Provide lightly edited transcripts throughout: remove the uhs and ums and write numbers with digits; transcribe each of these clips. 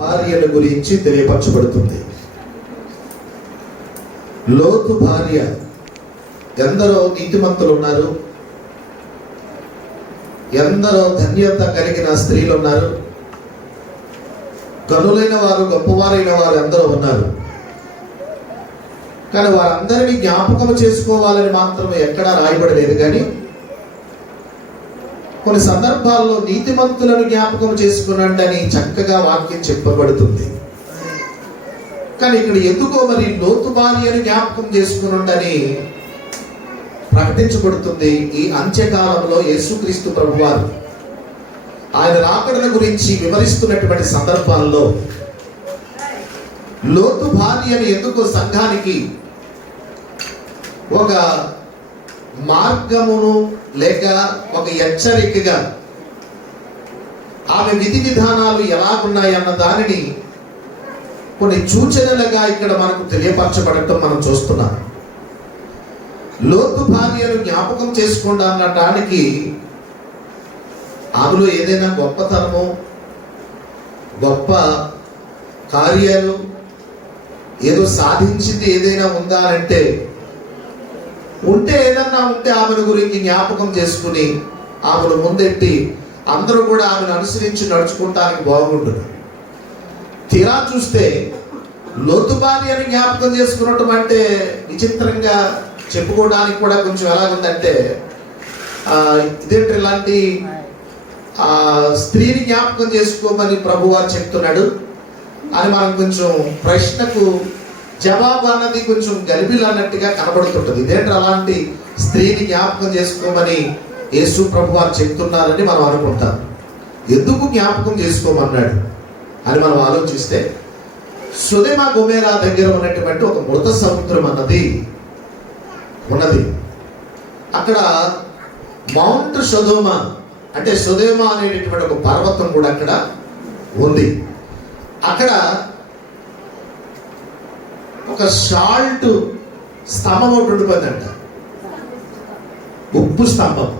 భార్యల గురించి తెలియపరచబడుతుంది. లోతు భార్య. ఎందరో నీతిమంతులు ఉన్నారు, ఎందరో ధన్యత కలిగిన స్త్రీలు ఉన్నారు, గనులైన వారు గొప్పవారైన వారు ఎందరో ఉన్నారు. కానీ వారందరినీ జ్ఞాపకం చేసుకోవాలని మాత్రమే ఎక్కడా రాయబడలేదు. కానీ కొన్ని సందర్భాల్లో నీతిమంతులను జ్ఞాపకం చేసుకునండి అని చక్కగా వాక్యం చెప్పబడుతుంది. కానీ ఇక్కడ ఎందుకో మరి లోతు భార్యను జ్ఞాపకం చేసుకునండి ప్రకటించబడుతుంది. ఈ అంత్యకాలంలో యేసుక్రీస్తు ప్రభువారు ఆయన రాకడల గురించి వివరిస్తున్నటువంటి సందర్భాల్లో లోతు భార్యను ఎందుకో సంఘానికి ఒక మార్గమును లేక ఒక హెచ్చరికగా ఆమె విధి విధానాలు ఎలాగున్నాయన్న దానిని కొన్ని సూచనలుగా ఇక్కడ మనకు తెలియపరచబడటం మనం చూస్తున్నాం. లోతు భార్యను జ్ఞాపకం చేసుకోండి అనడానికి ఆమెలో ఏదైనా గొప్పతనము, గొప్ప కార్యాలు, ఏదో సాధించింది ఏదైనా ఉందా అంటే ఉంటే ఏదన్నా ఉంటే ఆమెను గురించి జ్ఞాపకం చేసుకుని ఆమెను ముందెట్టి అందరూ కూడా ఆమెను అనుసరించి నడుచుకుంటానికి బాగుంటుంది. తీరా చూస్తే లోతు భార్యని జ్ఞాపకం చేసుకున్నట్టు అంటే విచిత్రంగా చెప్పుకోవడానికి కూడా కొంచెం ఎలాగుందంటే ఇదేంటి ఇలాంటి స్త్రీని జ్ఞాపకం చేసుకోమని ప్రభువారు చెప్తున్నాడు అని మనం కొంచెం ప్రశ్నకు జవాబు అన్నది కొంచెం గలిబిలు అన్నట్టుగా కనబడుతుంటుంది. ఇదేంటి అలాంటి స్త్రీని జ్ఞాపకం చేసుకోమని యేసు ప్రభువారు చెప్తున్నారని మనం అనుకుంటాం. ఎందుకు జ్ఞాపకం చేసుకోమన్నాడు అని మనం ఆలోచిస్తే సొదొమ గొమొర్రా దగ్గర ఉన్నటువంటి ఒక మృత సముద్రం అన్నది ఉన్నది. అక్కడ మౌంట్ సొదొమ అంటే సొదొమ అనేటటువంటి ఒక పర్వతం కూడా అక్కడ ఉంది. అక్కడ ఒక సాల్ట్ స్తంభం ఒకటి ఉండిపోయిందంట, ఉప్పు స్తంభం.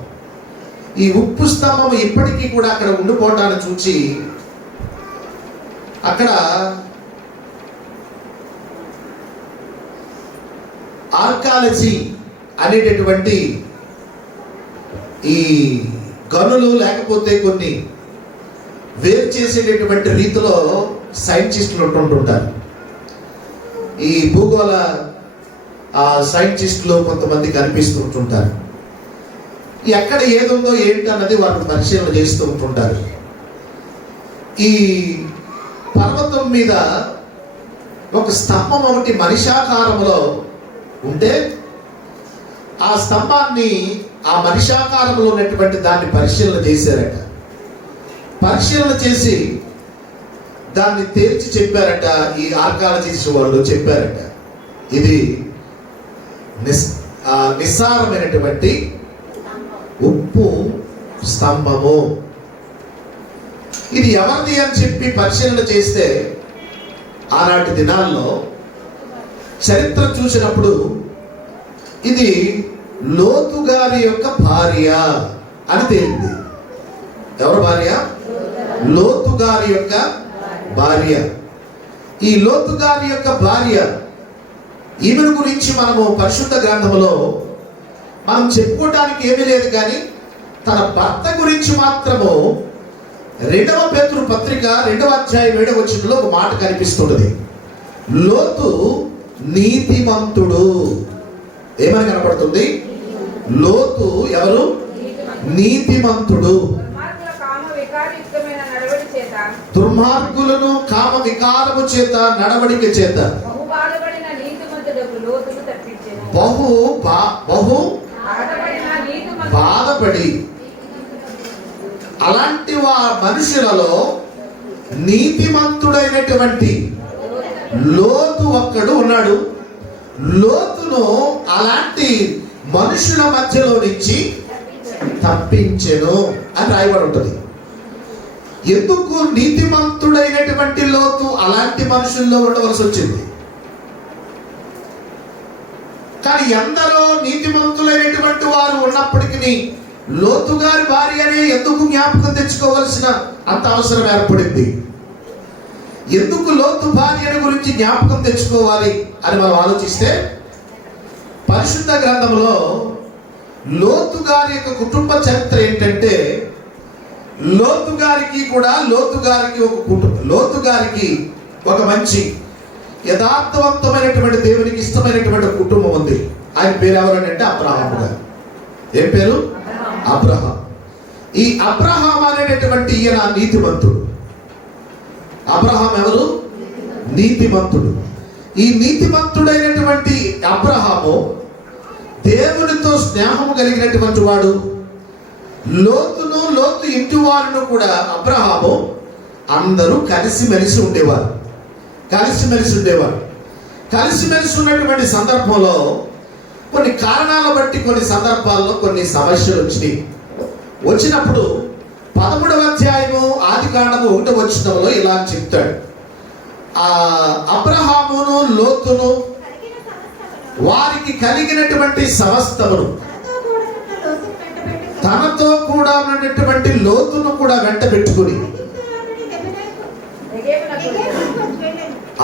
ఈ ఉప్పు స్తంభం ఇప్పటికీ కూడా అక్కడ ఉండిపోవటాన్ని చూసి అక్కడ ఆర్కాలజీ అనేటటువంటి ఈ గనులు లేకపోతే కొన్ని వేరు చేసేటటువంటి రీతిలో సైంటిస్టులు ఉంటుంటారు. ఈ భూగోళ సైంటిస్టులు కొంతమంది కనిపిస్తుంటుంటారు. ఎక్కడ ఏదుందో ఏంటన్నది వాళ్ళు పరిశీలన చేస్తూ ఉంటుంటారు. ఈ పర్వతం మీద ఒక స్తంభం ఒకటి మనిషాకారంలో ఉంటే ఆ స్తంభాన్ని ఆ మనిషాకారంలో ఉన్నటువంటి దాన్ని పరిశీలన చేశారట. పరిశీలన చేసి దాన్ని తేల్చి చెప్పారట. ఈ ఆర్కాలజిస్ట్ వాళ్ళు చెప్పారట, ఇది నిస్సారమైనటువంటి ఉప్పు స్తంభము. ఇది ఎవరిది అని చెప్పి పరిశీలన చేస్తే ఆనాటి దినాల్లో చరిత్ర చూసినప్పుడు ఇది లోతు గారి యొక్క భార్య అని తేలింది. ఎవరి భార్య? లోతు గారి యొక్క భార్య. ఈ లోతు గారి యొక్క భార్య, ఈమెను గురించి మనము పరిశుద్ధ గ్రంథంలో మనం చెప్పుకోవడానికి ఏమీ లేదు. కానీ తన భర్త గురించి మాత్రము 2వ పేతురు పత్రిక 2వ అధ్యాయం 7వ వచనంలో ఒక మాట కనిపిస్తున్నది. లోతు నీతిమంతుడు. ఏమని కనపడుతుంది? లోతు ఎవరు? నీతిమంతుడు. దుర్మార్గులను కామ వికారము చేత నడవడిక చేత బహు బాధపడి అలాంటి మనుషులలో నీతిమంతుడైనటువంటి లోతు ఒక్కడు ఉన్నాడు. లోతును అలాంటి మనుషుల మధ్యలో నుంచి తప్పించెను అని రాయబడి ఉంటుంది. ఎందుకు నీతిమంతుడైనటువంటి లోతు అలాంటి మనుషుల్లో ఉండవలసి వచ్చింది? కానీ ఎందరో నీతిమంతులైనటువంటి వారు ఉన్నప్పటికీ లోతు గారి భార్యనే ఎందుకు జ్ఞాపకం తెచ్చుకోవలసిన అంత అవసరం ఏర్పడింది? ఎందుకు లోతు భార్యను గురించి జ్ఞాపకం తెచ్చుకోవాలి అని మనం ఆలోచిస్తే, పరిశుద్ధ గ్రంథంలో లోతు గారి యొక్క కుటుంబ చరిత్ర ఏంటంటే, లోతు గారికి ఒక మంచి యథార్థవంతమైనటువంటి దేవునికి ఇష్టమైనటువంటి కుటుంబం ఉంది. ఆయన పేరు ఎవరంటే అబ్రహాము గారు. ఏం పేరు? అబ్రహాం. ఈ అబ్రహాం అనేటటువంటి ఈయన నీతిమంతుడు. అబ్రహాం ఎవరు? నీతిమంతుడు. ఈ నీతిమంతుడైనటువంటి అబ్రహాము దేవునితో స్నేహము కలిగినటువంటి వాడు. లోతు ఇంటి వారిను కూడా అబ్రహాము అందరూ కలిసిమెలిసి ఉండేవారు. కలిసిమెలిసి ఉన్నటువంటి సందర్భంలో కొన్ని కారణాల బట్టి కొన్ని సందర్భాల్లో కొన్ని సమస్యలు వచ్చినప్పుడు 13వ అధ్యాయము ఆదికాండము 1వ వచనంలో ఇలా చెప్తాడు. అబ్రహామును లోతును వారికి కలిగినటువంటి సమస్తమును, తనతో కూడా ఉన్నటువంటి లోతును కూడా వెంట పెట్టుకుని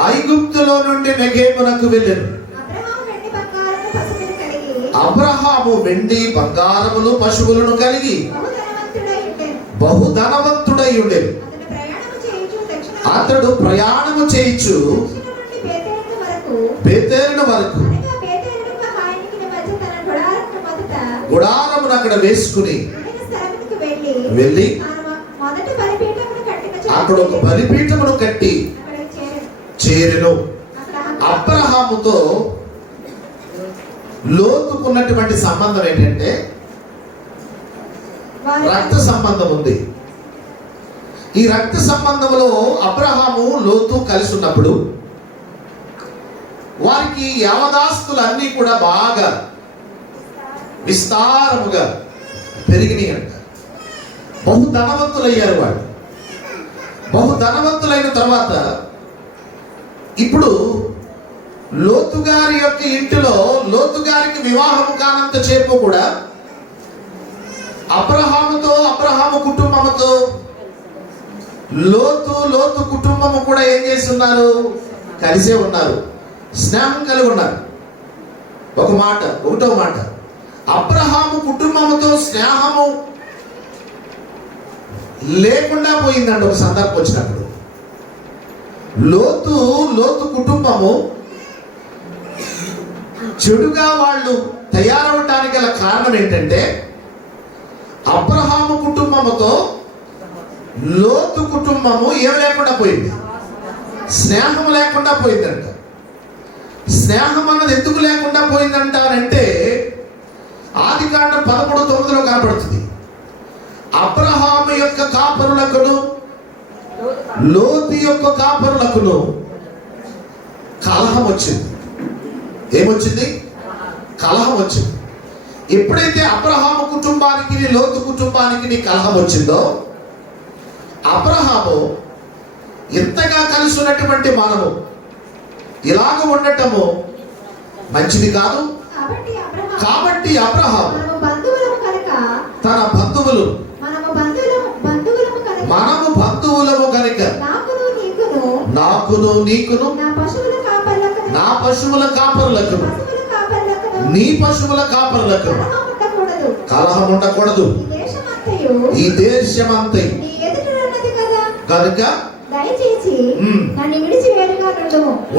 ఐగుప్తులో నుండి నెగేమునకు వెళ్ళెను. అబ్రహాము వెండి బంగారములు పశువులను కలిగి బహుధనవంతుడై ఉండెను. అతడు ప్రయాణము చేయుచు బేతేలును వరకు గుడారమును అక్కడ వేసుకుని వెళ్ళి అక్కడ ఒక బలిపీఠమును కట్టి చేరెను. అబ్రహాముతో లోతుకున్నటువంటి సంబంధం ఏంటంటే రక్త సంబంధం ఉంది. ఈ రక్త సంబంధంలో అబ్రహాము లోతు కలిసి ఉన్నప్పుడు వారికి యావదాస్తులన్నీ కూడా బాగా విస్తారముగా పెరిగినాయి అంట. బహుధనవంతులయ్యారు వాళ్ళు. బహుధనవంతులైన తర్వాత ఇప్పుడు లోతు గారి యొక్క ఇంటిలో లోతు గారికి వివాహము కానంత చేపు కూడా అబ్రహాము కుటుంబముతో లోతు కుటుంబము కూడా ఏం చేస్తున్నారు? కలిసే ఉన్నారు, స్నేహం కలిగి ఉన్నారు. ఒకటో మాట అబ్రహాము కుటుంబముతో స్నేహము లేకుండా పోయిందండి. ఒక సందర్భం వచ్చినప్పుడు లోతు కుటుంబము చెడుగా వాళ్ళు తయారవటానికి గల కారణం ఏంటంటే, అబ్రహాము కుటుంబముతో లోతు కుటుంబము ఏమి లేకుండా పోయింది? స్నేహం లేకుండా పోయిందంట. స్నేహం అన్నది ఎందుకు లేకుండా పోయిందంటారంటే, ఆదికాండం 13:9 కనపడుతుంది. అబ్రహాము యొక్క కాపరులకును లోతు యొక్క కాపరులకును కలహం వచ్చింది. ఏమొచ్చింది? కలహం వచ్చింది. ఎప్పుడైతే అబ్రహాము కుటుంబానికి లోతు కుటుంబానికి కలహం వచ్చిందో, అబ్రహాము ఇంతగా కలిసి ఉన్నటువంటి మనము ఇలాగ ఉండటము మంచిది కాదు. కాబట్టి అబ్రహాము తన బంధువులు మనము బంధువులము కనుక నాకును నీకును నా పశువుల కాపరులకు నీ పశువుల కాపరులకు కలహం ఉండకూడదు. ఈ దేశమంతయు కనుక దయచేసి నన్ను విడిచి వేరుగా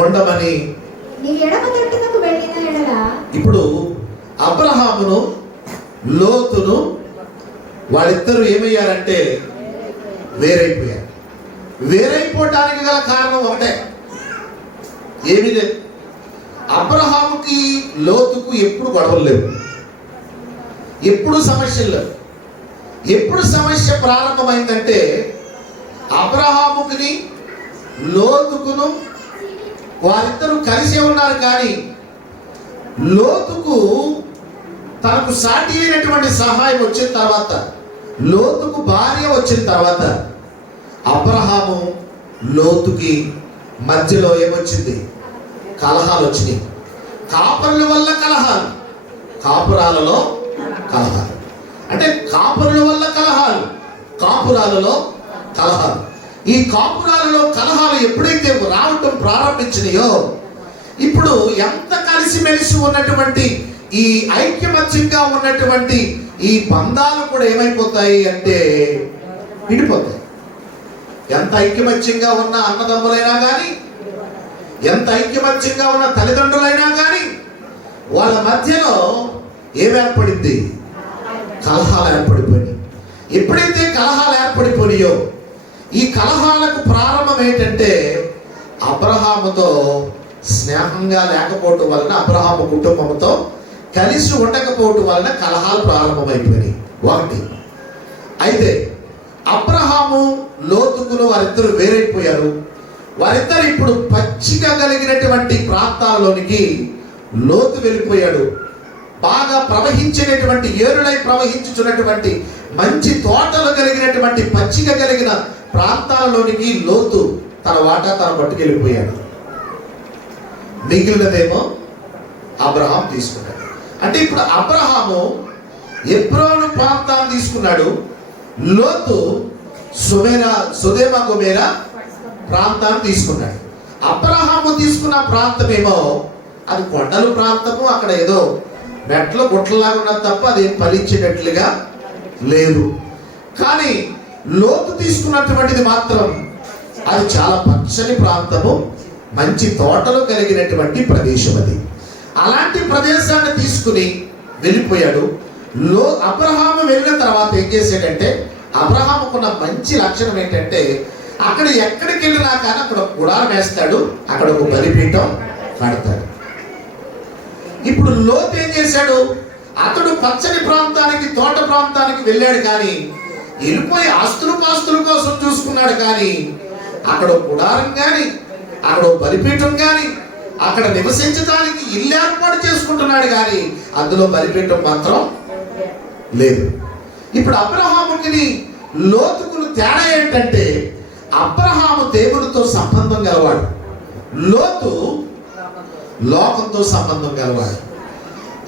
ఉండమని నీ ఎడమ తట్టునకు వెళ్ళిన ఎడల. ఇప్పుడు అబ్రహామును లోతును వాళ్ళిద్దరూ ఏమయ్యారంటే వేరైపోయారు. వేరైపోవటానికి గల కారణం ఒకటే, ఏమీ లేదు. అబ్రహాముకి లోతుకు ఎప్పుడు గొడవలు లేవు, ఎప్పుడు సమస్యలు లేవు. ఎప్పుడు సమస్య ప్రారంభమైందంటే, అబ్రహాముకుని లోతుకును వారిద్దరూ కలిసే ఉన్నారు. కానీ లోతుకు తనకు సాటి అయినటువంటి సహాయం వచ్చిన తర్వాత, లోతుకు భార్య వచ్చిన తర్వాత, అబ్రహాము లోతుకి మధ్యలో ఏమొచ్చింది? కలహాలు వచ్చినాయి. కాపరుల వల్ల కలహాలు, కాపురాలలో కలహాలు. అంటే కాపరుల వల్ల కలహాలు, కాపురాలలో కలహాలు. ఈ కాపురాలలో కలహాలు ఎప్పుడైతే రావటం ప్రారంభించినాయో, ఇప్పుడు ఎంత కలిసిమెలిసి ఉన్నటువంటి ఈ ఐక్యమత్యంగా ఉన్నటువంటి ఈ బంధాలు కూడా ఏమైపోతాయి అంటే విడిపోతాయి. ఎంత ఐక్యమత్యంగా ఉన్న అన్నదమ్ములైనా కానీ, ఎంత ఐక్యమత్యంగా ఉన్న తల్లిదండ్రులైనా కానీ, వాళ్ళ మధ్యలో ఏమేర్పడింది? కలహాలు ఏర్పడిపోయినాయి. ఎప్పుడైతే కలహాలు ఏర్పడిపోయాయో, ఈ కలహాలకు ప్రారంభం ఏంటంటే అబ్రహాముతో స్నేహంగా లేకపోవటం వలన, అబ్రహాము కుటుంబంతో కలిసి ఉండకపోవటం వలన కలహాలు ప్రారంభమైపోయినాయి. ఒకటి. అయితే అబ్రహాము లోతుకును వారిద్దరు వేరైపోయారు. వారిద్దరు ఇప్పుడు పచ్చిక కలిగినటువంటి ప్రాంతాలలోనికి లోతు వెళ్ళిపోయాడు. బాగా ప్రవహించేటటువంటి, ఏరులై ప్రవహించుచున్నటువంటి మంచి తోటలు కలిగినటువంటి పచ్చిక కలిగిన ప్రాంతాలలోనికి లోతు తన వాటా తన పట్టుకెళ్ళిపోయాడు. మిగిలినదేమో అబ్రహాం తీసుకున్నాడు. అంటే ఇప్పుడు అబ్రహాము ఎబ్రోను ప్రాంతాన్ని తీసుకున్నాడు, లోతు సొదొమ గొమొర్రా ప్రాంతాన్ని తీసుకున్నాడు. అబ్రహాము తీసుకున్న ప్రాంతమేమో అది కొండల ప్రాంతము, అక్కడ ఏదో మెట్లు గుట్టలాగా ఉన్నది తప్ప అది ఫలించేటట్లుగా లేదు. కానీ లోతు తీసుకున్నటువంటిది మాత్రం అది చాలా పచ్చని ప్రాంతము, మంచి తోటలు కలిగినటువంటి ప్రదేశం. అది అలాంటి ప్రదేశాన్ని తీసుకుని వెళ్ళిపోయాడు. అబ్రహాము వెళ్ళిన తర్వాత ఏం చేశాడంటే, అబ్రహాముకున్న మంచి లక్షణం ఏంటంటే అక్కడ ఎక్కడికి వెళ్ళినా కానీ అక్కడ గుడారం వేస్తాడు, అక్కడ ఒక బలిపీఠం కడతాడు. ఇప్పుడు లోతు ఏం చేశాడు? అతడు పచ్చని ప్రాంతానికి, తోట ప్రాంతానికి వెళ్ళాడు, కానీ వెళ్ళిపోయి ఆస్తుల కోసం చూసుకున్నాడు. కానీ అక్కడ గుడారం కానీ, అక్కడ బలిపీఠం కానీ, అక్కడ నివసించడానికి ఇల్లు ఏర్పాటు చేసుకుంటున్నాడు, కానీ అందులో బలిపీఠం మాత్రం లేదు. ఇప్పుడు అబ్రహాముకి లోతుకు తేడా ఏంటంటే, అబ్రహాము దేవునితో సంబంధం గలవాడు, లోతు లోకంతో సంబంధం గలవాడు.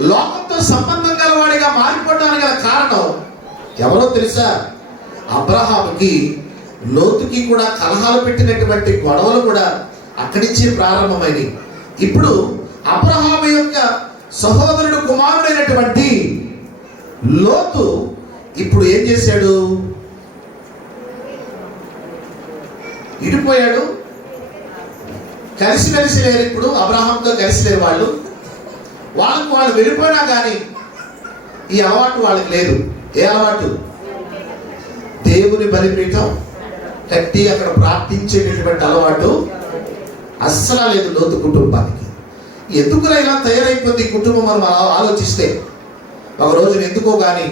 లోకంతో సంబంధం గలవాడిగా మారిపోవడానికి గల కారణం ఎవరో తెలుసా? అబ్రహాముకి లోతుకి కూడా కలహాలు పెట్టినటువంటి గొడవలు కూడా అక్కడి నుంచి ప్రారంభమైనవి. ఇప్పుడు అబ్రహాము యొక్క సహోదరుడు కుమారుడైనటువంటి లోతు ఇప్పుడు ఏం చేశాడు? ఇడిపోయాడు. కలిసి లేరు. ఇప్పుడు అబ్రహాంతో కలిసి లేరు. వాళ్ళు వెళ్ళిపోయినా కానీ ఈ అలవాటు వాళ్ళకి లేదు. ఏ అలవాటు? దేవుని బలిపీఠం కట్టి అక్కడ ప్రార్థించేటటువంటి అలవాటు అస్సలు లేదు లోతు కుటుంబానికి. ఎందుకురా ఇలా తయారైపోయింది ఈ కుటుంబం మనం ఆలోచిస్తే, ఒక రోజున ఎందుకో కానీ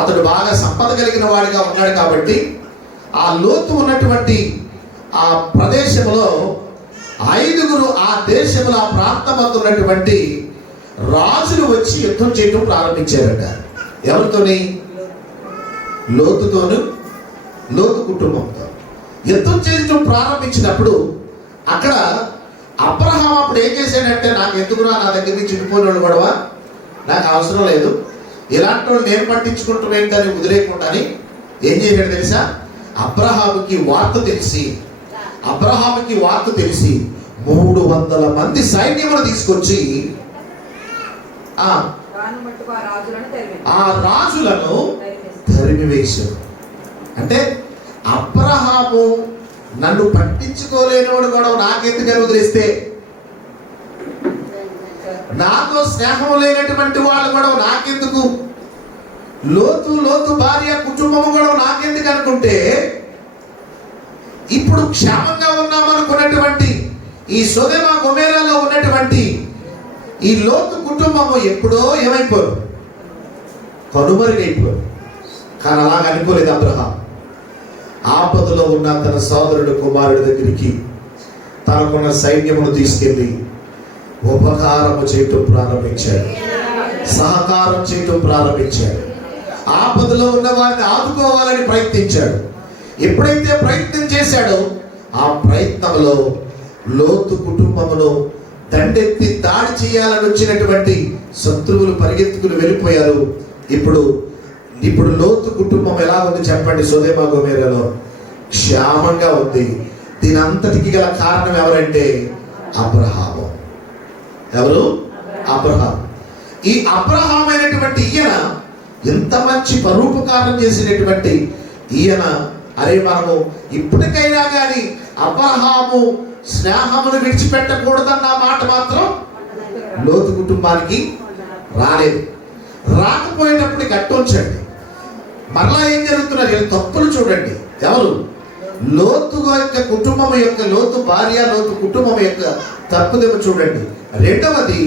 అతడు బాగా సంపద కలిగిన వాడిగా ఉన్నాడు కాబట్టి ఆ లోతు ఉన్నటువంటి ఆ ప్రదేశంలో 5 ఆ దేశంలో ఆ ప్రాంతం ఉన్నటువంటి రాజులు వచ్చి యుద్ధం చేయడం ప్రారంభించారట. ఎవరితోని? లోతుతోను, లోతు కుటుంబంతో యుద్ధం చేయడం ప్రారంభించినప్పుడు అక్కడ అబ్రహాం అప్పుడు ఏం చేశాడంటే, నాకు ఎందుకురా నా దగ్గర నుంచి విడిపోయిన గొడవ, నాకు అవసరం లేదు, ఇలాంటి వాళ్ళు నేను పట్టించుకుంటూ ఏంటని వదిలేకుండాని ఏం చేశాడు తెలుసా? అబ్రహాముకి వార్త తెలిసి 300 మంది సైన్యమును తీసుకొచ్చి ఆ రాజులను తరిమివేశాడు. అంటే అబ్రహాము నన్ను పట్టించుకోలేనివాడు గొడవ నాకెందుకని వదిలేస్తే, నాతో స్నేహం లేనటువంటి వాళ్ళు గొడవ నాకెందుకు, లోతు భార్య కుటుంబము గొడవ నాకెందుకు అనుకుంటే, ఇప్పుడు క్షేమంగా ఉన్నామనుకున్నటువంటి ఈ సొదొమ గొమొర్రాలో ఉన్నటువంటి ఈ లోతు కుటుంబము ఎప్పుడో ఏమైపోరు? కనుమరుగైపోరు. కానీ అలాగ అనుకోలేదు అబ్రహాం. ఆపదలో ఉన్న తన సోదరుడు కుమారుడి దగ్గరికి తనకున్న సైన్యమును తీసుకెళ్ళి ఉపకారము చేయటం ప్రారంభించాడు, సహకారం చేయటం ప్రారంభించాడు. ఆపదలో ఉన్న వారిని ఆదుకోవాలని ప్రయత్నించాడు. ఎప్పుడైతే ప్రయత్నం చేశాడో ఆ ప్రయత్నంలో లోతు కుటుంబమును దండెత్తి దాడి చేయాలని వచ్చినటువంటి శత్రువులు పరిగెత్తుకుని వెళ్ళిపోయారు. ఇప్పుడు లోతు కుటుంబం ఎలా ఉంది చెప్పండి? సొదొమ గొమొర్రాలో క్షేమంగా ఉంది. దీని అంతటికి గల కారణం ఎవరంటే అబ్రహాము. ఎవరు? అబ్రహాం. ఈ అబ్రహాం అయినటువంటి ఈయన ఎంత మంచి పరోపకారం చేసినటువంటి ఈయన, అరే మనము ఇప్పటికైనా కానీ అబ్రహాము స్నేహమును విడిచిపెట్టకూడదన్న మాట మాత్రం లోతు కుటుంబానికి రాలేదు. రాకపోయేటప్పటికి అట్టుంచండి. మరలా ఏం జరుగుతున్నారు? వీళ్ళ తప్పులు చూడండి. ఎవరు? లోతు యొక్క కుటుంబం యొక్క, లోతు భార్య, లోతు కుటుంబం యొక్క తప్పుదేమో చూడండి. రెండవది,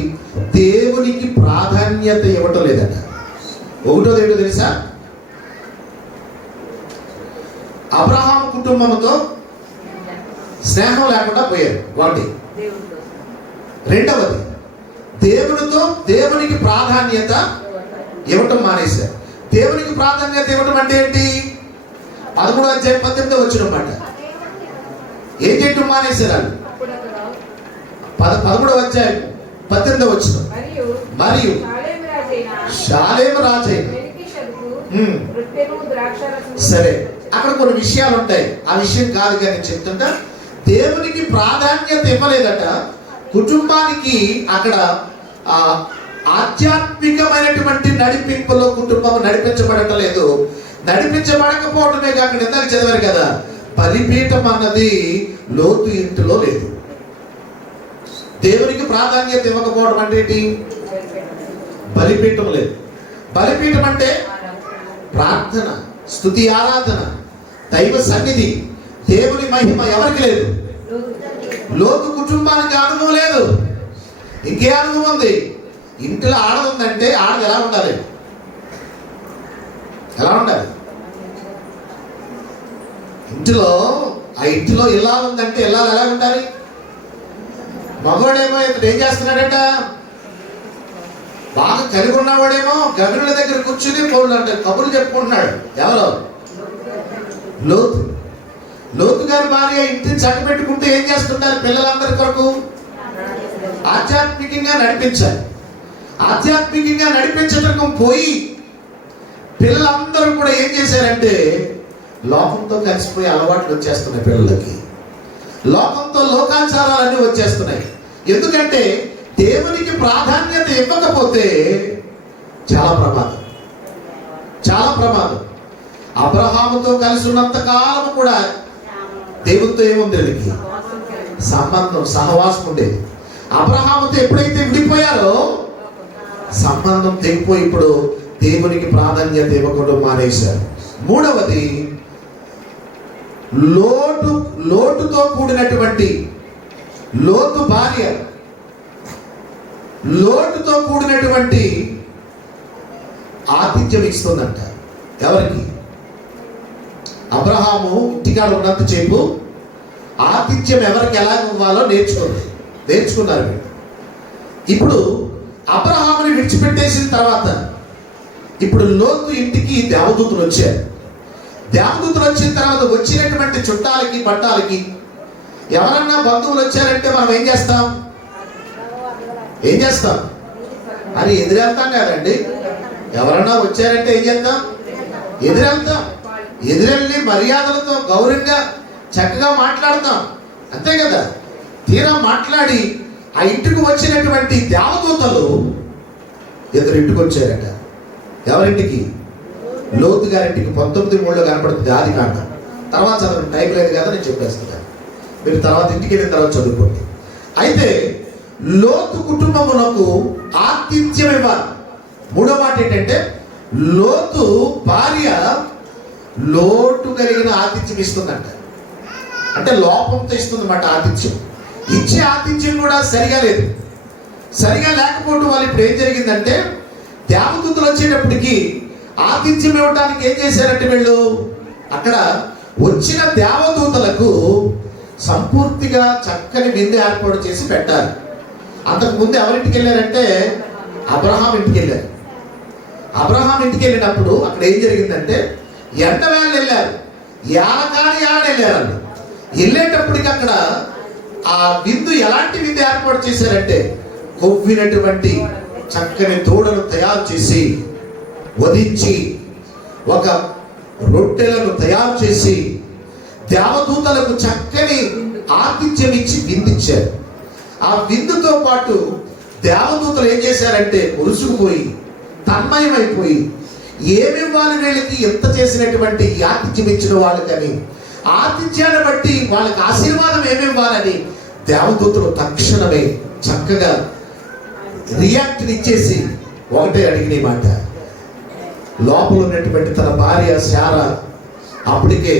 దేవునికి ప్రాధాన్యత ఇవ్వటం లేదట. ఒకటోది ఏంటో తెలుసా? అబ్రహాం కుటుంబంతో స్నేహం లేకుండా పోయారు ఒకటి. రెండవది, దేవునికి ప్రాధాన్యత ఇవ్వటం మానేశారు. దేవునికి ప్రాధాన్యత ఇవ్వటం అంటే ఏంటి? 13వ అధ్యాయం 18వ వచనం మాట. ఏం చేయటం మానేశారు వాళ్ళు? 13వ అధ్యాయం 18వ వచనం. మరియు షాలేము రాజైన, సరే అక్కడ కొన్ని విషయాలు ఉంటాయి, ఆ విషయం కాదు కానీ చెప్తుంటా. దేవునికి ప్రాధాన్యత ఇవ్వలేదట. కుటుంబానికి అక్కడ ఆధ్యాత్మికమైనటువంటి నడిపింపులో కుటుంబం నడిపించబడటం లేదు. నడిపించబడకపోవడమే కాకుండా ఇందాక చదివారు కదా, బలిపీఠం అన్నది లోతు ఇంటిలో లేదు. దేవునికి ప్రాధాన్యత ఇవ్వకపోవడం అంటే ఏంటి? బలిపీఠం లేదు. బలిపీఠం అంటే ప్రార్థన, స్తుతి, ఆరాధన, దైవ సన్నిధి, దేవుని మహిమ ఎవరికి లేదు? లోతు కుటుంబానికి అనుభవం లేదు. ఇంకే అనుభవం ఉంది? ఇంట్లో ఆడది ఉందంటే ఆడది ఎలా ఉండాలి? ఎలా ఉండాలి? ఇంటిలో ఇలా ఉందంటే ఇల్లాలు ఎలా ఉండాలి? మగవాడేమో ఇప్పుడు ఏం చేస్తున్నాడట? బాగా కలిగి ఉన్నవాడేమో గవినుల దగ్గర కూర్చుని కబుర్లు చెప్పుకుంటున్నాడు. ఎవరు? లోతు గారి భార్య ఇంటిని చక్కబెట్టుకుంటూ ఏం చేస్తుంటారు? పిల్లలందరి కొరకు ఆధ్యాత్మికంగా నడిపించాలి. ఆధ్యాత్మికంగా నడిపించటం పోయి పిల్లలందరూ కూడా ఏం చేశారంటే లోకంతో కలిసిపోయి అలవాట్లు వచ్చేస్తున్నాయి. పిల్లలకి లోకంతో లోకాచారాలన్నీ వచ్చేస్తున్నాయి. ఎందుకంటే దేవునికి ప్రాధాన్యత ఇవ్వకపోతే చాలా ప్రమాదం, చాలా ప్రమాదం. అబ్రహాముతో కలిసి ఉన్నంత కాలం కూడా దేవునితో ఏముంది? వీళ్ళకి సంబంధం, సహవాసం ఉండేది. అబ్రహాముతో ఎప్పుడైతే విడిపోయారో సంబంధం తెగిపోయి ఇప్పుడు దేవునికి ప్రాధాన్యత ఇవ్వకుండా మానేశారు. మూడవది, లోటుతో కూడినటువంటి లోతు భార్య లోటుతో కూడినటువంటి ఆతిథ్యం ఇస్తుందంట. ఎవరికి? అబ్రహాము ఇంటికాడ ఉన్నంత సేపు ఆతిథ్యం ఎవరికి ఎలా ఇవ్వాలో నేర్చుకున్నారు. ఇప్పుడు అబ్రహాముని విడిచిపెట్టేసిన తర్వాత ఇప్పుడు లోతు ఇంటికి దేవదూతలు వచ్చారు. దేవదూతలు వచ్చిన తర్వాత వచ్చినటువంటి చుట్టాలకి, పట్టాలకి ఎవరన్నా బంధువులు వచ్చారంటే మనం ఏం చేస్తాం? అని ఎదురెళ్తాం కదండి. ఎవరన్నా వచ్చారంటే ఏం చేద్దాం? ఎదురెళ్తాం. ఎదురెళ్ళి మర్యాదలతో గౌరవంగా చక్కగా మాట్లాడతాం, అంతే కదా. తీరా మాట్లాడి ఆ ఇంటికి వచ్చినటువంటి దేవదూతలు ఇంటికి వచ్చారట. ఎవరింటికి? లోతు గారింటికి. 19:3 కనపడుతుంది ఆదికాండం. తర్వాత చదవండి, టైం లేదు కదా, నేను చెప్పేస్తున్నాను. మీరు తర్వాత ఇంటికి వెళ్ళిన తర్వాత చదువుకోండి. అయితే లోతు కుటుంబమునకు ఆతిథ్యం ఇవ్వాలి. మూడో మాట ఏంటంటే లోతు భార్య లోటు కలిగిన ఆతిథ్యం ఇస్తుందంట. అంటే లోపంతో ఇస్తుందన్నమాట ఆతిథ్యం. ఇచ్చే ఆతిథ్యం కూడా సరిగా లేదు. సరిగా లేకపోవడం వల్ల ఇప్పుడు ఏం జరిగిందంటే దేవదూతలు వచ్చేటప్పటికి ఆతిథ్యం ఇవ్వడానికి ఏం చేశారంటే వీళ్ళు అక్కడ వచ్చిన దేవదూతలకు సంపూర్తిగా చక్కని విందు ఏర్పాటు చేసి పెట్టాలి. అంతకుముందు ఎవరింటికి వెళ్ళారంటే అబ్రహాం ఇంటికి వెళ్ళారు. అబ్రహాం ఇంటికి వెళ్ళినప్పుడు అక్కడ ఏం జరిగిందంటే ఎండవేళ వెళ్ళారు, ఏలకాని వెళ్ళారు. వెళ్ళేటప్పటికి అక్కడ ఆ విందు ఎలాంటి విందు ఏర్పాటు చేశారంటే కొవ్వినటువంటి చక్కని దూడను తయారు చేసి వధించి ఒక రొట్టెలను తయారు చేసి దేవదూతలకు చక్కని ఆతిథ్యం ఇచ్చి విందిచ్చారు. ఆ విందుతో పాటు దేవదూతలు ఏం చేశారంటే మురుసుకుపోయి తన్మయమైపోయి ఏమివ్వాలి వీళ్ళకి ఎంత చేసినటువంటి ఈ ఆతిథ్యం ఇచ్చిన వాళ్ళకని, ఆతిథ్యాన్ని బట్టి వాళ్ళకి ఆశీర్వాదం ఏమివ్వాలని దేవదూతలు తక్షణమే చక్కగా రియాక్ట్ ఇచ్చేసి ఒకటే అడిగిన మాట, లోపల ఉన్నటువంటి తన భార్య శారా అప్పటికే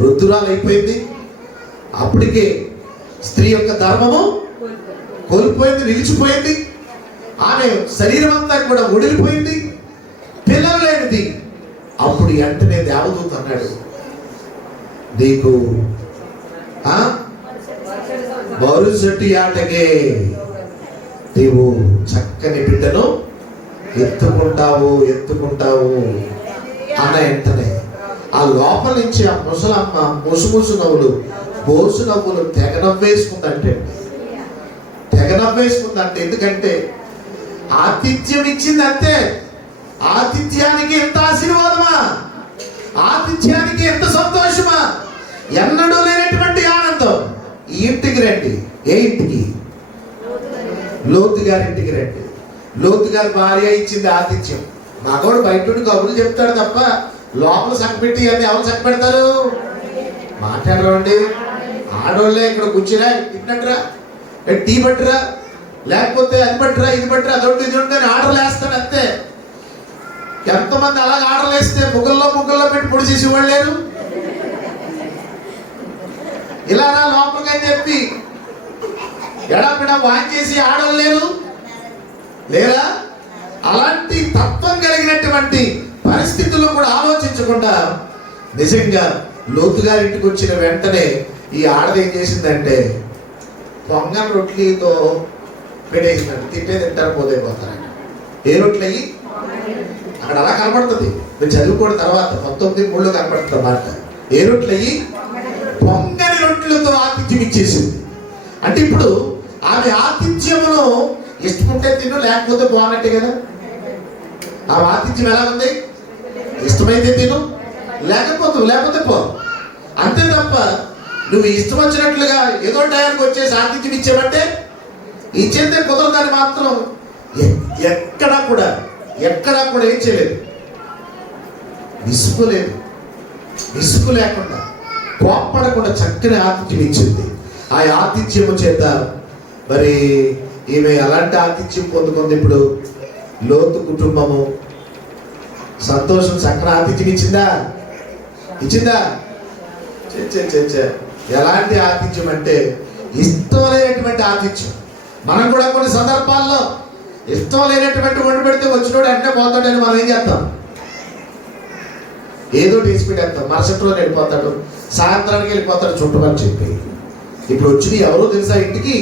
వృద్ధురాలైపోయింది, అప్పటికే స్త్రీ యొక్క ధర్మము కోల్పోయింది, నిలిచిపోయింది, ఆమె శరీరం అంతా కూడా ఒడిలిపోయింది, పిల్లలు లేనిది. అప్పుడు వెంటనే దేవదూత అన్నాడు, నీకు మరుసటి ఆటకే నీవు చక్కని బిడ్డను ఎత్తుకుంటావు అన్న వెంటనే ఆ లోపల నుంచి ఆ ముసలమ్మ ముసుముసు నవ్వులు బోసు నవ్వులు తెగ నవ్వేసుకుందంటే ఎందుకంటే ఆతిథ్యం ఇచ్చింది అంతే. ఆతిథ్యానికి ఎంత ఆశీర్వాదమా, ఆతిథ్యానికి ఎంత సంతోషమా, ఎన్నడూ లేనటువంటి ఆనందం. ఈ ఇంటికి రండి. ఏ ఇంటికి? లోతు గారి ఇంటికి రండి. లోతు గారి భార్య ఇచ్చింది ఆతిథ్యం. మగవాడు బయట కబుర్లు చెప్తాడు తప్ప లోపల సంకపెట్టి అన్ని ఎవరు సంకపెడతారు? మాట్లాడరండి. ఆడవాళ్ళే ఇక్కడ కూర్చురా, తిన్నట్టురా, టీ పట్టురా, లేకపోతే అది పట్టురా, ఇది పట్టురా, అదొకటి ఇది ఉంటే ఆర్డర్లు వేస్తాను అంతే. ఎంతమంది అలాగ ఆర్డర్లు వేస్తే ముగ్గుల్లో పెట్టి పొడి చేసేవాళ్ళు లేరు. ఇలా లోపలికి అని చెప్పి ఎడపిడ వాంచేసి ఆడలు లేరా? అలాంటి తత్వం కలిగినటువంటి పరిస్థితుల్లో కూడా ఆలోచించకుండా నిజంగా లోతు గారి ఇంటికి వచ్చిన వెంటనే ఈ ఆడది ఏం చేసిందంటే పొంగల్ రొట్లీతో పెట్టేసిందండి. తింటారు పోతారంట. ఏ రొట్లు అయ్యి అక్కడ అలా కనపడుతుంది. మీరు చదువుకోవడం తర్వాత 19:3 కనపడుతుంది అన్నమాట. ఏ రొట్లు అయ్యి పొంగని రొట్టెలతో ఆతిథ్యం ఇచ్చేసింది. అంటే ఇప్పుడు ఆమె ఆతిథ్యమును ఇష్టముంటే తిను, లేకపోతే పోనట్టే కదా. ఆ ఆతిథ్యం ఎలా ఉంది? ఇష్టమైతే తిను, లేకపోతే పో, అంతే తప్ప నువ్వు ఇష్టం వచ్చినట్లుగా ఏదో టయానికి వచ్చేసి ఆతిథ్యం ఇచ్చావంటే ఇచ్చేస్తే కుదరదని మాత్రం ఎక్కడా కూడా ఏం చేయలేదు. విసుగు లేకుండా కోప్పడకుండా చక్కని ఆతిథ్యం ఇచ్చింది. ఆ ఆతిథ్యము చేత మరి ఈమె అలాంటి ఆతిథ్యం పొందుకుంది. ఇప్పుడు లోతు కుటుంబము సంతోషం చక్కని ఆతిథ్యం ఇచ్చిందా? ఎలాంటి ఆతిథ్యం అంటే ఇష్టం లేనటువంటి ఆతిథ్యం. మనం కూడా కొన్ని సందర్భాల్లో ఇష్టం లేనటువంటి వండి పెడితే వచ్చినోడు వెంటనే పోతాడని మనం ఏం చేస్తాం? ఏదో తీసి పెట్టేస్తాం. మరుసటి రోజు వెళ్ళిపోతాడు, సాయంత్రానికి వెళ్ళిపోతాడు చుట్టమని చెప్పి. ఇప్పుడు వచ్చినాయి ఎవరో తెలుసా? ఇంటికి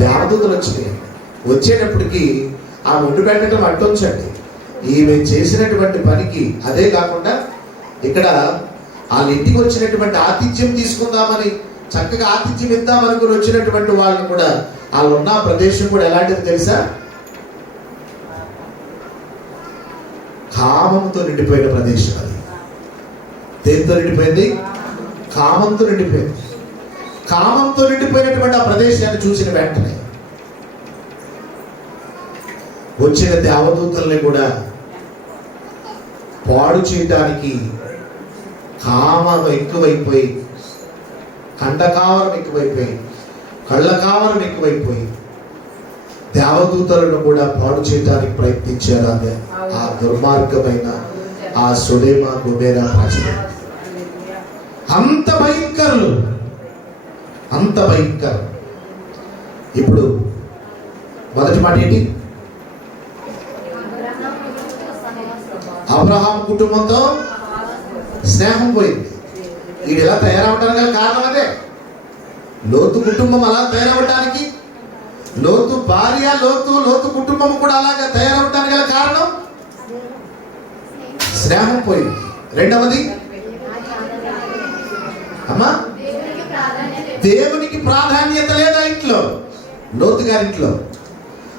దేవదూతలు వచ్చినాయి. వచ్చేటప్పటికి ఆ వండి పెట్టడం అడ్డొచ్చండి. ఈమె చేసినటువంటి పనికి. అదే కాకుండా ఇక్కడ వాళ్ళ ఇంటికి వచ్చినటువంటి ఆతిథ్యం తీసుకుందామని చక్కగా ఆతిథ్యం ఇద్దామనుకుని వచ్చినటువంటి వాళ్ళని కూడా వాళ్ళు ఉన్న ప్రదేశం కూడా ఎలాంటిది తెలుసా? కామంతో నిండిపోయిన ప్రదేశం. అది దేంతో నిండిపోయింది? కామంతో నిండిపోయింది. కామంతో నిండిపోయినటువంటి ఆ ప్రదేశాన్ని చూసిన వెంటనే వచ్చిన దేవదూతల్ని కూడా పాడు చేయడానికి కామం ఎక్కువైపోయి, కండకావరం ఎక్కువైపోయి, కళ్ళ కావరం ఎక్కువైపోయి దేవదూతలను కూడా పాడు చేయడానికి ప్రయత్నించారు. అదే ఆ దుర్మార్గమైన ఆ సొదొమ గొమొర్రా ప్రజలు. అంత భయంకరులు. ఇప్పుడు మొదటి మాట ఏంటి? అబ్రహాం కుటుంబంతో స్నేహం పోయింది. వీడు ఎలా తయారవడానికి గల కారణం అదే. లోతు కుటుంబం అలా తయారవడానికి, లోతు భార్య లోతు కుటుంబం కూడా అలాగా తయారవడానికి గల కారణం స్నేహం పోయింది. రెండవది అమ్మా, దేవునికి ప్రాధాన్యత లేదా ఇంట్లో, లోతు గారింట్లో.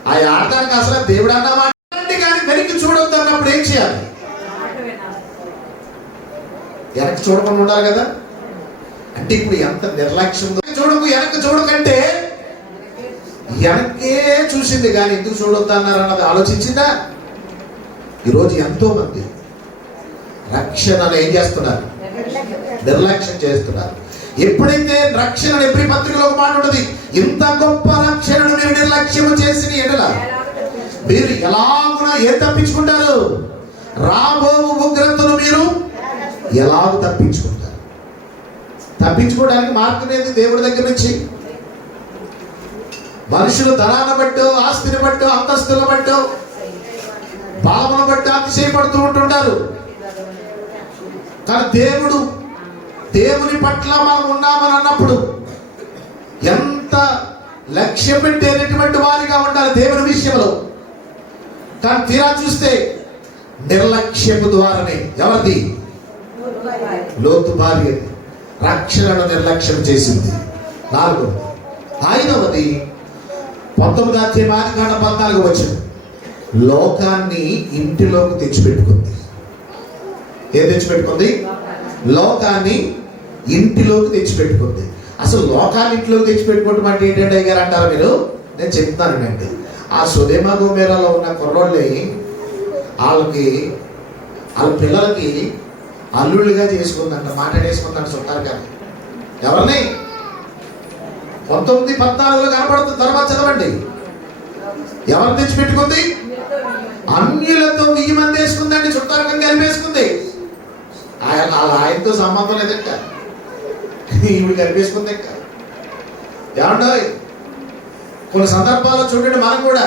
ఆ ఆడటానికి అసలు దేవుడు అన్నమాట కానీ వెనక్కి చూడొద్దు అన్నప్పుడు ఏం చేయాలి? వెనక్కి చూడకుండా ఉండాలి కదా. అంటే ఇప్పుడు ఎంత నిర్లక్ష్యం చూడకు, వెనక్కి చూడకంటే వెనక్కే చూసింది కానీ ఎందుకు చూడొద్దు అన్నారు అన్నది ఆలోచించిందా? ఈరోజు ఎంతో మంది రక్షణను ఏం చేస్తున్నారు? నిర్లక్ష్యం చేస్తున్నారు. ఎప్పుడైతే రక్షణ ఎప్పుడు పత్రికలో ఒక మాట ఉంటుంది, ఇంత గొప్ప రక్షణను మీరు నిర్లక్ష్యం చేసిన ఎడల మీరు ఎలాగునా ఏం తప్పించుకుంటారు? రాబో ఉగ్రతను మీరు ఎలాగ తప్పించుకుంటారు? తప్పించుకోవడానికి మార్గం ఏంది? దేవుడి దగ్గర నుంచి. మనుషులు ధనాన్ని బట్టో, ఆస్తిని బట్టో, అంతస్తులను బట్టో, బలమును బట్టి అతిశయపడుతూ ఉంటుంటారు. కానీ దేవుని పట్ల మనం ఉన్నామని అన్నప్పుడు ఎంత లక్ష్యం పెట్టేటటువంటి వారిగా ఉండాలి దేవుని విషయంలో. కానీ తీరా చూస్తే నిర్లక్ష్యము ద్వారానే ఎవరిది? లోతు భార్య రక్షణను నిర్లక్ష్యం చేసింది. 4. 5వది 19వ అధ్యాయం 14 వచనం, లోకాన్ని ఇంటిలోకి తెచ్చిపెట్టుకుంది. ఏం తెచ్చిపెట్టుకుంది? లోకాన్ని ఇంటిలోకి తెచ్చిపెట్టుకుంది. అసలు లోకాన్ని ఇంటిలోకి తెచ్చిపెట్టుకోవడం అంటే ఏంటంటే అయ్యారు అంటారా మీరు? నేను చెప్తానండి. ఆ సుదేమ గోమేరాలో ఉన్న కుర్రోళ్ళని వాళ్ళ పిల్లలకి అల్లుళ్ళుగా చేసుకుందంట, మాట్లాడేసుకుందంట చుట్టారు. కానీ ఎవరిని? 19:14 కనపడుతుంది. తర్వాత చదవండి. ఎవరు తెచ్చిపెట్టుకుంది? అన్యులతో 1000 మంది వేసుకుందండి, చుట్టారకం కలిపేసుకుంది. ఆయనతో సంబంధం లేదక్క, ఈవిడ కలిపేసుకుంది. ఏమండో కొన్ని సందర్భాల్లో చూడండి, మనం కూడా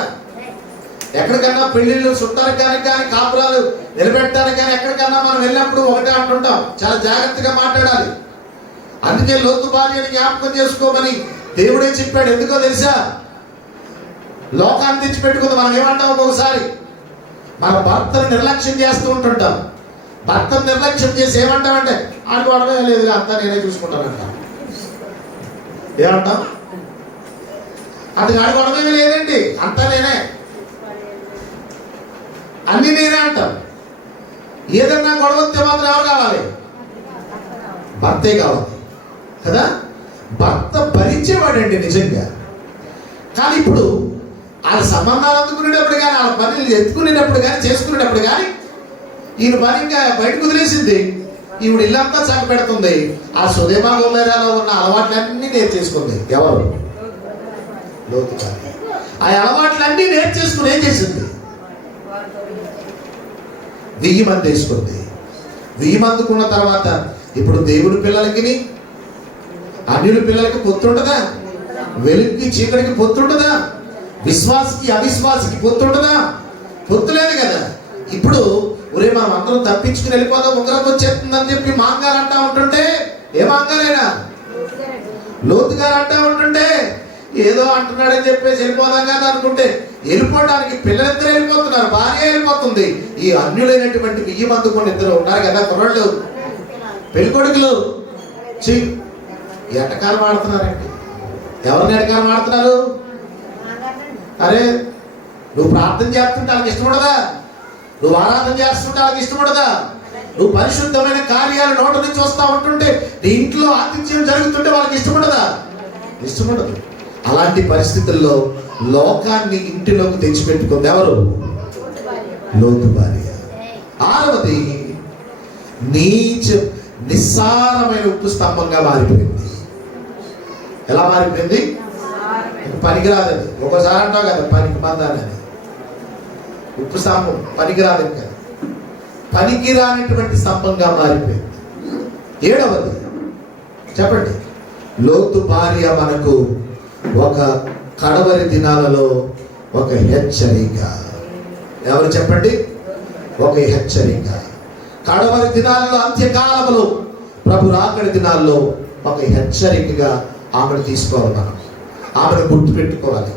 ఎక్కడికన్నా పెళ్లిళ్ళు చుట్టానికి కానీ కాపురాలు నిలబెట్టడానికి కానీ ఎక్కడికన్నా మనం వెళ్ళినప్పుడు ఒకటే అంటుంటాం, చాలా జాగ్రత్తగా మాట్లాడాలి. అందుకే లోతు భార్యని జ్ఞాపకం చేసుకోమని దేవుడే చెప్పాడు. ఎందుకో తెలుసా? లోకాన్ని తెచ్చిపెట్టుకుంది. మనం ఏమంటాం? ఒక్కొక్కసారి మన భర్తను నిర్లక్ష్యం చేస్తూ ఉంటుంటాం. భర్తను నిర్లక్ష్యం చేసి ఏమంటామంటే ఆడు గొడవ లేదు, అంతా నేనే చూసుకుంటానంట. ఏమంటాం? అది ఆడు గొడవ లేదండి, అంతా నేనే, అన్ని నేనే అంటాం. ఏదన్నా గొడవ వస్తే మాత్రం ఎవరు కావాలి? భర్తే కావాలి కదా. భర్త భరించేవాడండి నిజంగా. కానీ ఇప్పుడు వాళ్ళ సంబంధాలు అందుకునేటప్పుడు కానీ, వాళ్ళ పనులు ఎత్తుకునేటప్పుడు కానీ, చేసుకునేటప్పుడు కానీ ఈయన పని ఇంకా బయటకు వదిలేసింది. ఈవిడ ఇల్లంతా చక్క పెడుతుంది. ఆ సుదేమ గోమేరాలో ఉన్న అలవాట్లన్నీ నేర్చేసుకుంది. ఎవరు? లోతు భార్య. ఆ అలవాట్లన్నీ నేర్చేసుకుని ఏం చేసింది? 1000 మంది వేసుకుంది. 1000 మందికున్న తర్వాత ఇప్పుడు దేవుని పిల్లలకి అన్యుల పిల్లలకి పొత్తుంటదా? వెలుగుకి చీకటికి పొత్తుంటదా? విశ్వాసికి అవిశ్వాసికి పొత్తుంటదా? పొత్తు లేదు కదా. ఇప్పుడు ఒరే మనం అందరం తప్పించుకుని వెళ్ళిపోదాం, ఉగ్రత వచ్చేస్తుందని చెప్పి మాంగారు అంటా ఉంటుంటే, ఏ మాంగారైనా లోతు గారు అంటా ఉంటుంటే ఏదో అంటున్నాడని చెప్పేసి వెళ్ళిపోదాం కదా అనుకుంటే, వెళ్ళిపోవడానికి పిల్లలిద్దరు వెళ్ళిపోతున్నారు, భార్య వెళ్ళిపోతుంది. ఈ అన్యులైనటువంటి 1000 మంది కొన్ని ఇద్దరు ఉన్నారు కదా కుర్రాళ్ళు, పెళ్ళికొడుకులు. ఎటకారం ఆడుతున్నారండి. ఎవరిని ఎటకారం ఆడుతున్నారు? అరే నువ్వు ప్రార్థన చేస్తుంటే వాళ్ళకి ఇష్టం ఉండదా? నువ్వు ఆరాధన చేస్తుంటే వాళ్ళకి ఇష్టం ఉండదా? నువ్వు పరిశుద్ధమైన కార్యాలు నోట నుంచి వస్తా ఉంటుంటే, నీ ఇంట్లో ఆతిథ్యం జరుగుతుంటే వాళ్ళకి ఇష్టం ఉండదా? ఇష్టం ఉండదు. అలాంటి పరిస్థితుల్లో లోకాన్ని ఇంటిలోకి తెచ్చిపెట్టుకుంది ఎవరు? లోతు భార్య. 6వది నిస్సారమైన ఉప్పు స్తంభంగా మారిపోయింది. ఎలా మారిపోయింది? పనికిరాదని. ఒకసారి అంటావు కదా పనికి మందానని. ఉప్పు స్తంభం పనికిరాదు కదా, పనికిరానటువంటి స్తంభంగా మారిపోయింది. 7వది చెప్పండి. లోతు భార్య మనకు ఒక కడవరి దినాలలో ఒక హెచ్చరిక. ఎవరు చెప్పండి? ఒక హెచ్చరిక. కడవరి దినాల్లో, అంత్యకాలంలో, ప్రభు రాకడి దినాల్లో ఒక హెచ్చరికగా ఆమెను తీసుకోవాలి. మనం ఆమెను గుర్తు పెట్టుకోవాలి.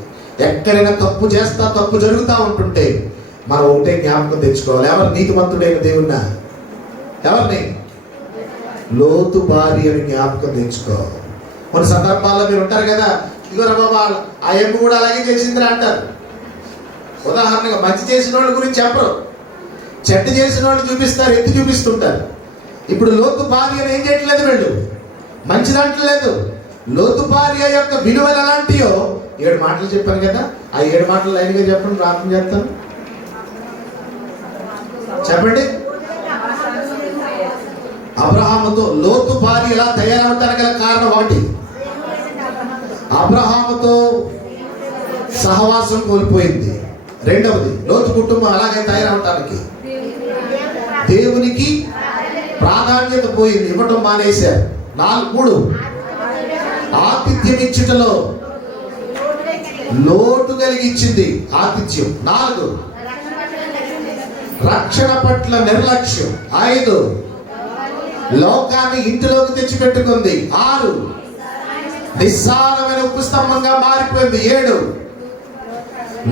ఎక్కడైనా తప్పు చేస్తా, తప్పు జరుగుతూ ఉంటుంటే మనం ఒకటే జ్ఞాపకం తెచ్చుకోవాలి. ఎవరు? నీతిమంతుడైన దేవుణ్ణా? ఎవరిని? లోతు భార్యని జ్ఞాపకం తెచ్చుకోవాలి. కొన్ని సందర్భాల్లో మీరు ఉంటారు కదా, ఇగో బాబా ఆ ఎమ్మ కూడా అలాగే చేసిందిరా అంటారు. ఉదాహరణగా మంచి చేసిన వాళ్ళ గురించి చెప్పరు, చెడ్డ చేసిన వాళ్ళు చూపిస్తారు, ఎత్తి చూపిస్తుంటారు. ఇప్పుడు లోతు భార్యను ఏం చేయట్లేదు, వీళ్ళు మంచిదంటలేదు. లోతు భార్య యొక్క విలువలు ఎలాంటియో 7 మాటలు చెప్పాను కదా, ఆ 7 మాటలు లైన్గా చెప్పండి, ప్రార్థన చేస్తాను. చెప్పండి. అబ్రహాముతో లోతు భార్య ఎలా తయారవటానికి గల కారణం 1, అబ్రహాముతో సహవాసం కోల్పోయింది. 2వది, లోతు కుటుంబం అలాగే తయారవటానికి దేవునికి ప్రాధాన్యత పోయింది, ఇవ్వటం మానేశారు. 3, ఆతిథ్యం ఇచ్చుటలో లోటు కలిగించింది ఆతిథ్యం. 4, రక్షణ పట్ల నిర్లక్ష్యం. 5, లోకాన్ని ఇంటిలోకి తెచ్చిపెట్టుకుంది. 6, నిస్సారమైన ఉప్పు స్తంభంగా మారిపోయింది. 7,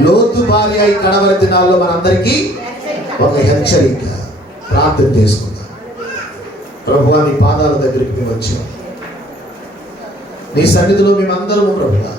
లోతు భార్య ఈ కడవరి దినాల్లో మనందరికీ ఒక హెచ్చరిక. ప్రార్థన చేసుకుందాం. ప్రభువా, నీ పాదాల దగ్గరికి మేము వచ్చాం, నీ సన్నిధిలో మేమందరము ప్రభువా